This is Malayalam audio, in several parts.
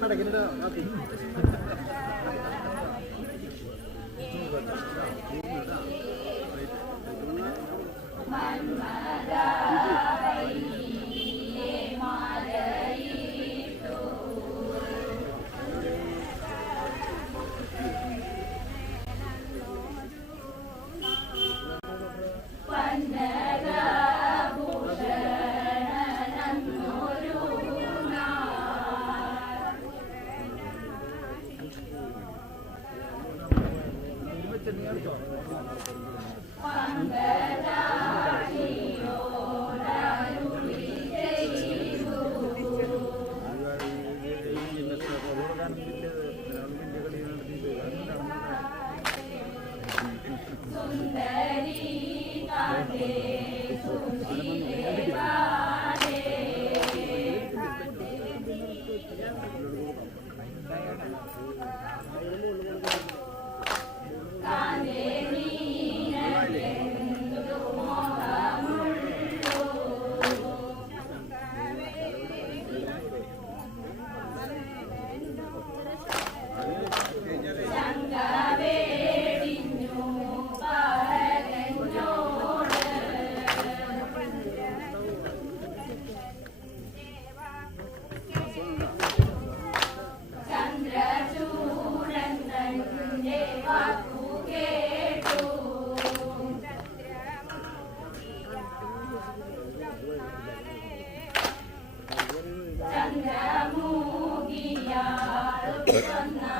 Ada gini dah, nanti. One better ಚಂದ್ರಮೂಗಿಯಾಳು ಚಂದ್ರ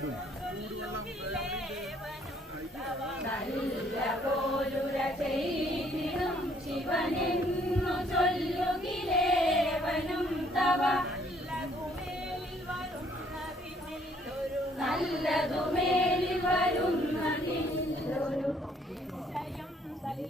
좀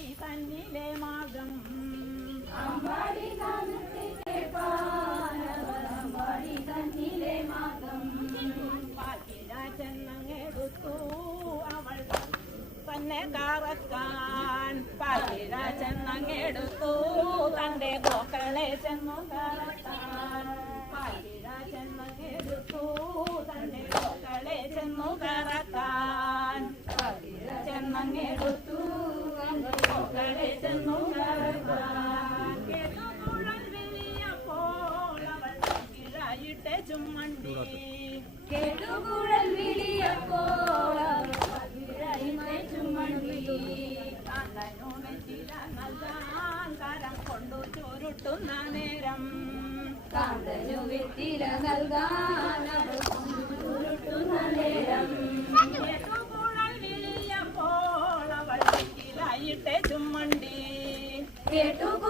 അമ്പാടി തന്നിലെ മാർഗം. അമ്പാടി അമ്പാടി തന്നിലെ മാർഗം. പാട്ടിരാജനെടുത്തു അവൾ. തന്നെ കറക്കാൻ പാട്ടിരാജനെടുത്തു തന്റെ ഗോക്കളെ ചെന്നു കറക്കാൻ പാട്ടിരാജനെടുത്തു തന്റെ ഗോക്കളെ ചെന്നു കറ ചുമ്മണ്ടി കേടുകൂടൽ വിളിയപ്പോൾ കൊണ്ടുരുട്ടുന്ന നേരം കാന്തനു വെറ്റില നൽകാൻ ഉരുട്ടുന്ന നേരം ಕೇಟುಗು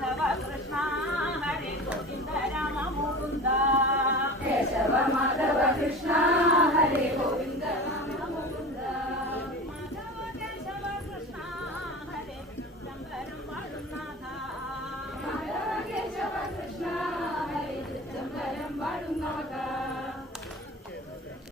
来吧。